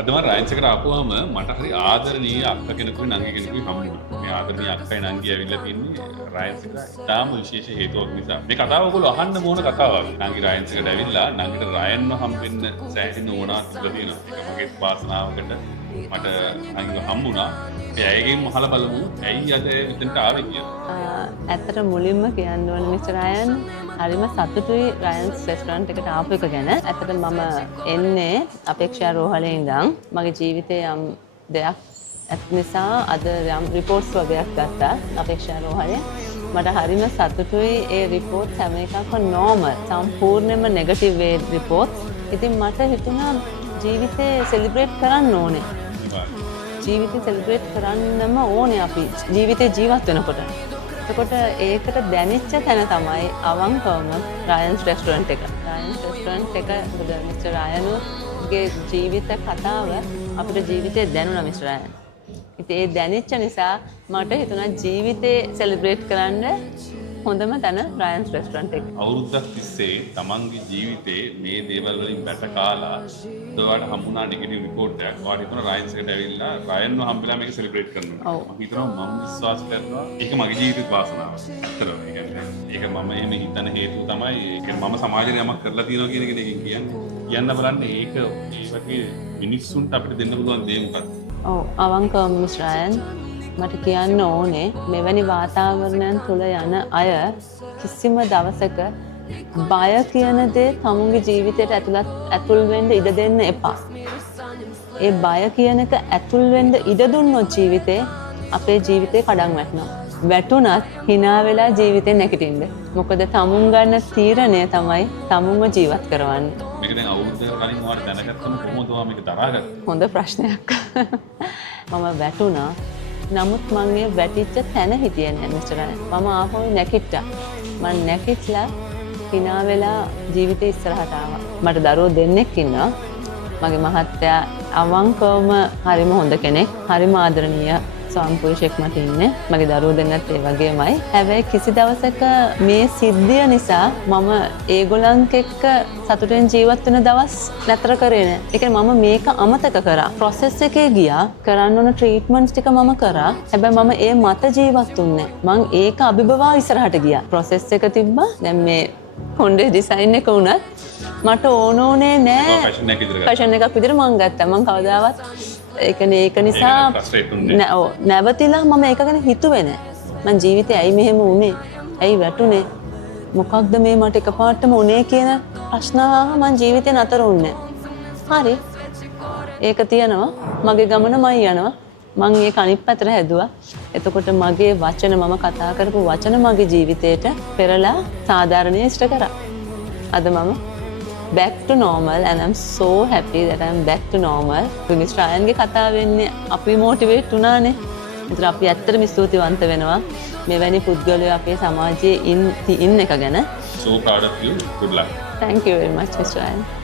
අදම රයින්සකට ආපුවාම මට හරි ආදරණීය අක්ක කෙනෙකුයි නංගි කෙනෙකුයි හම්බ වුණා. මේ ආදරණීය අක්කයි නංගි ඇවිල්ලා තින්නේ රයින්සකට ඉතාම විශේෂ හේතුවක් නිසා. මේ කතාව ඔයගොල්ලෝ අහන්න ඕන කතාවක්. නංගි රයින්සකට ඇවිල්ලා නංගිට රයන්ව හම්බෙන්න සෑහෙන ඕනාවක් තිබලා තියෙනවා. ඒක මගේ වාසනාවකට මට නංගිව හම්බුණා. ඒ අයගෙන් අහලා බලමු ඇයි අද මෙතනට ආවේ කියලා. ඇත්තට මුලින්ම කියන්න ඕනේ මිස්ටර් රයන් හරිම සතුටුයි රයන්ස් රෙස්ටොරන්ට් එකට ආපු එක ගැන. ඇත්තට මම එන්නේ අපේක්ෂා රෝහලේ ඉඳන් මගේ ජීවිතේ යම් දෙයක් ඇති නිසා අද යම් රිපෝට්ස් වගේක් ගත්තා අපේක්ෂා රෝහලේ. මට හරිම සතුටුයි ඒ රිපෝට්ස් හැම එකක්ම නෝමල් සම්පූර්ණයෙන්ම නෙගටිව් වේ රිපෝට්ස්. ඉතින් මට හිතුණා ජීවිතේ සෙලිබ්‍රේට් කරන්න ඕනේ. ජීවිතේ සෙලිබ්‍රේට් කරන්නම ඕනේ අපි ජීවිතේ ජීවත් වෙනකොට. එතකොට ඒකට දැනෙච්ච තැන තමයි අවංකවම රයන්ස් රෙස්ටොරන්ට් එක. රයන්ස් රෙස්ටොරන්ට් එක මිස්ටර් රයන්ගේ ජීවිත කතාව අපිට ජීවිතේ දැනුණා මිස්ටර් රයන්. ඉතින් ඒ දැනෙච්ච නිසා මට හිතුණා ජීවිතේ සෙලිබ්‍රේට් කරන්න හොඳම තැන රයන්ස් රෙස්ටොරන්ට් එක. අවුරුද්දක් තිස්සේ තමන්ගේ ජීවිතේ මේ දේවල් වලින් බැට කාලා ඔයාලට හම්බුණා නෙගටිව් රිපෝට් එකක්. ඔයාලට හිතුණා රයන්ස් එකට ඇවිල්ලා රයන්ව හම්බෙලා මේක සෙලිබ්‍රේට් කරනවා. මම හිතනවා මම විශ්වාස කරනවා ඒක මගේ ජීවිතේ වාසනාවක්. ඇත්තටම ඒක මම එහෙම හිතන හේතුව තමයි ඒක මම සමාජයට යමක් කරලා තියෙනවා කියන එක එකකින් කියන්නේ. කියන්න බලන්න ඒක මේ වගේ මිනිස්සුන්ට අපිට දෙන්න පුළුවන් දේ මොකක්ද? ඔව් අවංකවම මිස් රයන් මට කියන්න ඕනේ මෙවැනි වාතාවරණයන් තුළ යන අය කිසිම දවසක බය කියන දේ තමුන්ගේ ජීවිතයට ඇතුල් වෙන්න ඉඩ දෙන්න එපා. ඒ බය කියන එක ඇතුල් වෙන්න ඉඩ දුන්නොත් ජීවිතේ අපේ ජීවිතේ කඩන් වැටෙනවා. වැටුණත් hina වෙලා ජීවිතේ නැගිටින්න. මොකද තමුන් ගන්න තීරණය තමයි තමුන්ව ජීවත් කරවන්නේ. මේක දැන් අවුරුද්දකට කලින් ඔයාලා දැනගත්තම කොහොමද ඔයා මේක දරාගත්තේ? හොඳ ප්‍රශ්නයක්. මම වැටුණා. නමුත් මම මේ වැටිච්ච තැන හිටියේ නැහැ මිස්ටර් රයන්. මම ආපහු නැගිට්ටා. මම නැගිටලා hina වෙලා ජීවිතේ ඉස්සරහට ආවා. මට දරුවෝ දෙන්නෙක් ඉන්නවා. මගේ මහත්තයා අවංකවම හරිම හොඳ කෙනෙක්. හරිම ආදරණීය ස්වාමි පුරුෂයෙක් මට ඉන්නේ. මගේ දරුවෝ දෙන්නත් ඒ වගේමයි. හැබැයි කිසි දවසක මේ සිද්ධිය නිසා මම ඒගොල්ලන්ක එක්ක සතුටෙන් ජීවත් වෙන දවස් නැතර කරේ නෑ. ඒ කියන්නේ මම මේක අමතක කරා. ප්‍රොසෙස් එකේ ගියා. කරන්න ඕන ට්‍රීට්මන්ට්ස් ටික මම කරා. හැබැයි මම ඒ මත ජීවත් වුන්නේ නෑ. මං ඒක අභිබවා ඉස්සරහට ගියා. ප්‍රොසෙස් එක තිබ්බා. දැන් මේ කොණ්ඩේ ඩිසයින් එක උනත් මට ඕනේ නෑ. ෆැෂන් එකක් විදිහට මං ගත්තා. මං කවදාවත් ඒක නිසා නැවතිලා මම ඒක ගැන හිතුවේ නෑ. මං ජීවිතේ ඇයි මෙහෙම වුනේ? ඇයි වැටුනේ? මොකක්ද මේ මට එකපාරටම උනේ කියන ප්‍රශ්න මං ජීවිතේ නතර වුනේ නෑ. හරි. ඒක තියනවා. මගේ ගමන මම යනවා. මං ඒක අනිත් පැත්තට හැදුවා. එතකොට මගේ වචන මම කතා කරපු වචන මගේ ජීවිතේට පෙරලා සාධාරණීය ඉෂ්ට කරා. අද මම back to normal and I'm so happy that I'm back to normal. Mister රයන්ගේ කතාව වෙන්නේ අපි මොටිවේට් වුණානේ. ඒතර අපි ඇත්තටම ස්තුතිවන්ත වෙනවා මෙවැනි පුද්ගලයෝ අපේ සමාජයේ ඉන්න එක ගැන. So proud of you. Good luck. Thank you very much Mr. Ryan.